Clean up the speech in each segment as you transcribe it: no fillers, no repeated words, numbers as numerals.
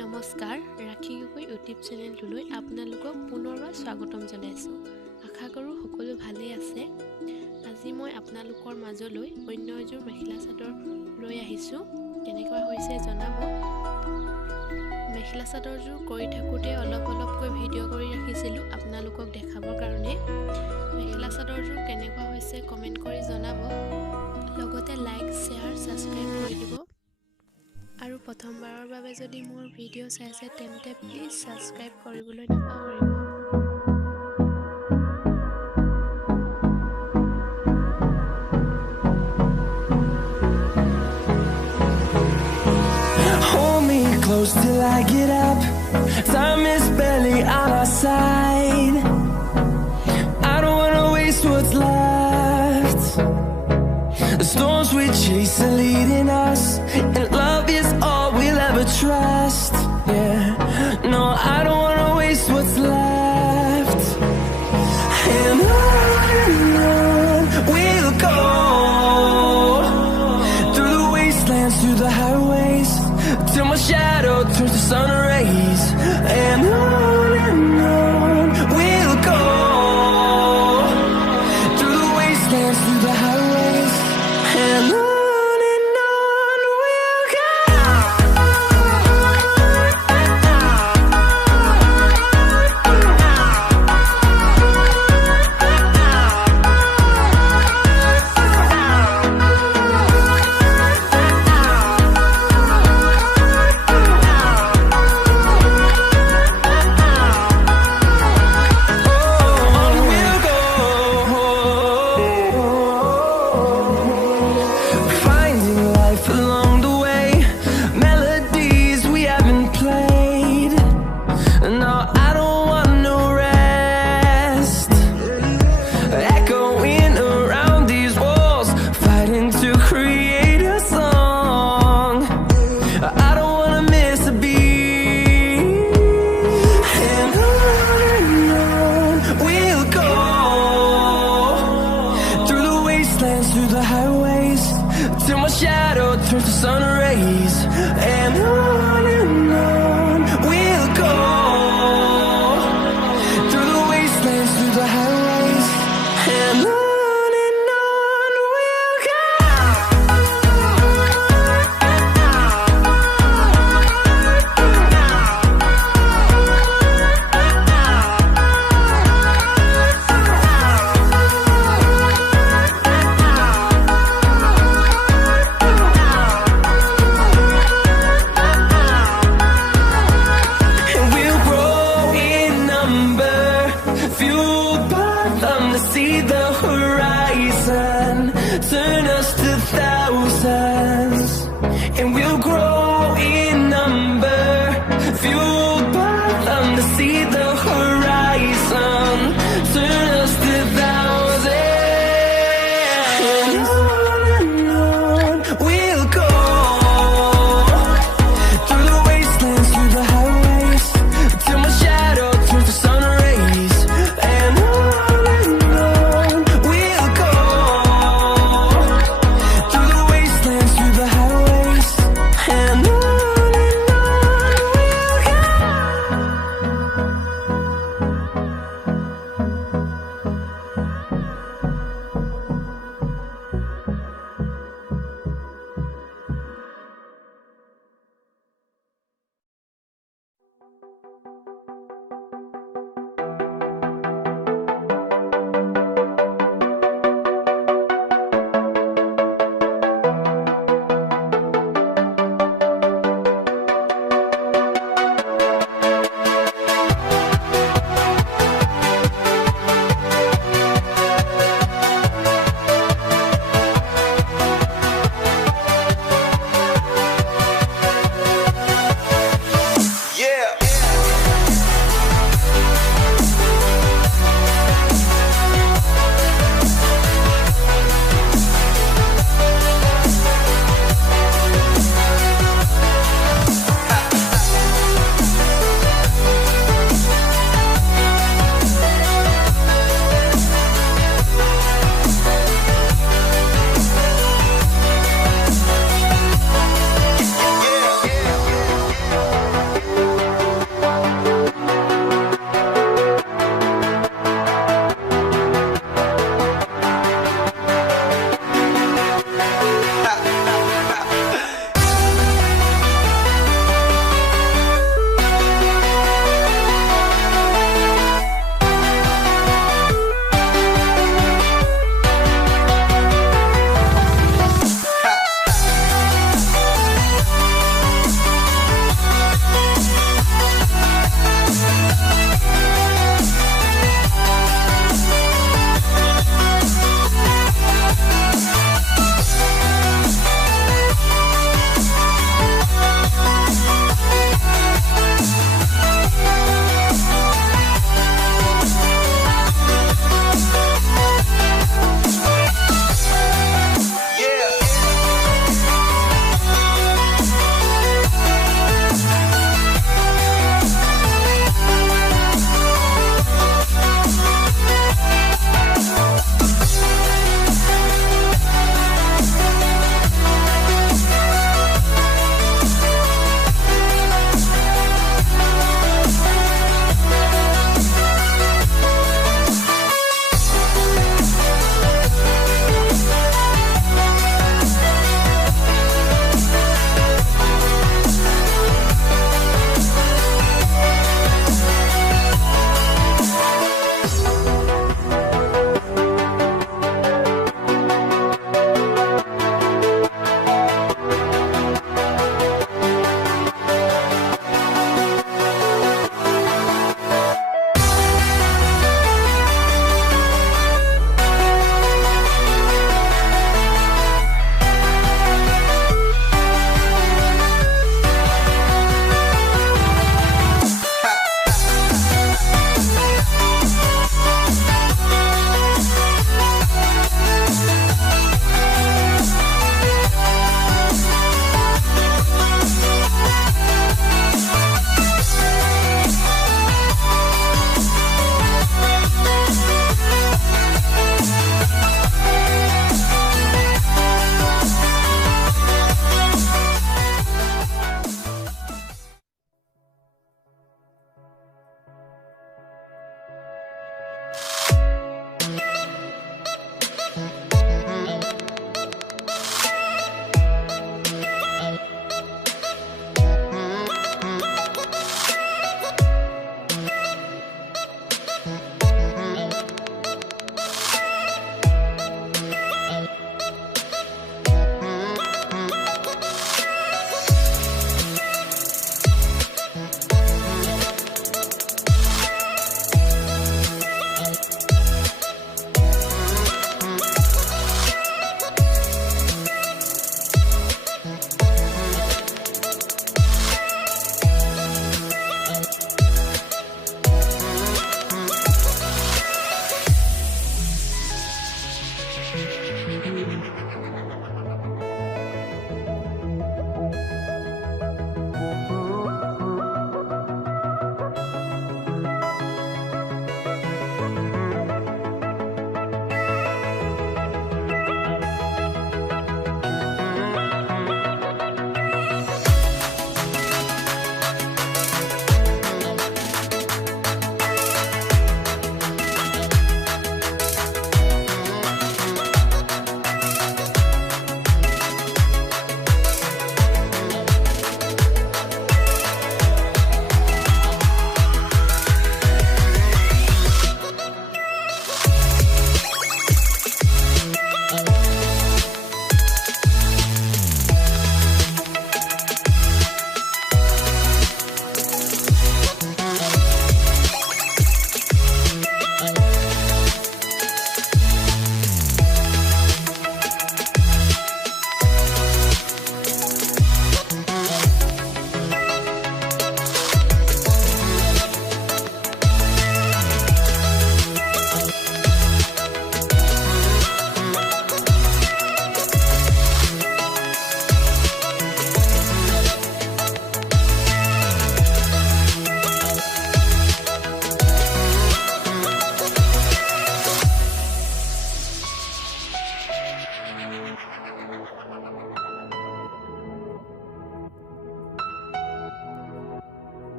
নমস্কাৰ ৰাখি গগৈ ইউটিউব চেনেলটোলৈ আপোনালোকক পুনৰবাৰ স্বাগতম জনাইছোঁ। আশা কৰোঁ সকলো ভালেই আছে। আজি মই আপোনালোকৰ মাজলৈ অন্য এযোৰ মেখেলা চাদৰ লৈ আহিছোঁ। কেনেকুৱা হৈছে জনাব। মেখেলা চাদৰযোৰ কৰি থাকোঁতে অলপকৈ ভিডিঅ' কৰি ৰাখিছিলোঁ আপোনালোকক দেখাবৰ কাৰণে। মেখেলা চাদৰযোৰ কেনেকুৱা হৈছে কমেণ্ট কৰি জনাব। লগতে লাইক, শ্বেয়াৰ, ছাবস্ক্ৰাইব কৰি দিব। আৰু প্ৰথমবাৰৰ বাবে যদি মোৰ ভিডিঅ' চাইছে তেন্তে প্লিজ ছাবস্ক্ৰাইব কৰিবলৈ নাপাহৰিব। Hold me close till I get up. Time is barely on our side. I don't wanna waste what's left. The storms we chase are leading us, and love is all we'll ever trust. Yeah, no, I don't wanna waste what's left. And on we'll go, through the wastelands, through the highways, till my shadow turns to sun rays. And on we'll go, through the wastelands, through the highways, and on we'll go. Finding life along the way, melodies we haven't played. No, I don't want no rest. Echoing around these walls, fighting to create a song. I don't wanna miss a beat. And on we'll go, through the wastelands, through the highways, till my shadow turns to sun rays. And on we'll go, through the wastelands, through the highways, and on we'll go.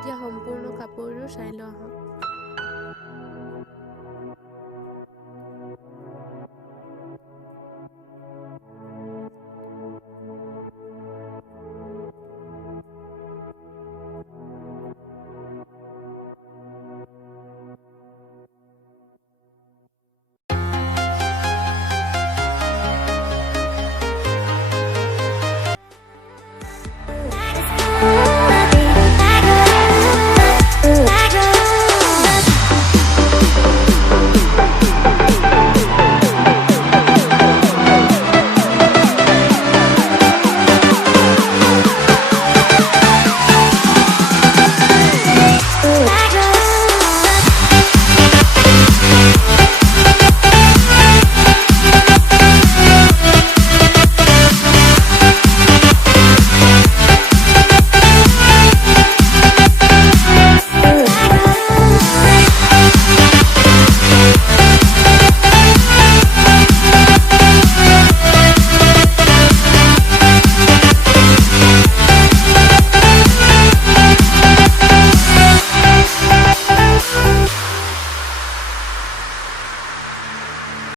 এতিয়া সম্পূৰ্ণ কাপোৰযোৰ চাই লওঁ আহক।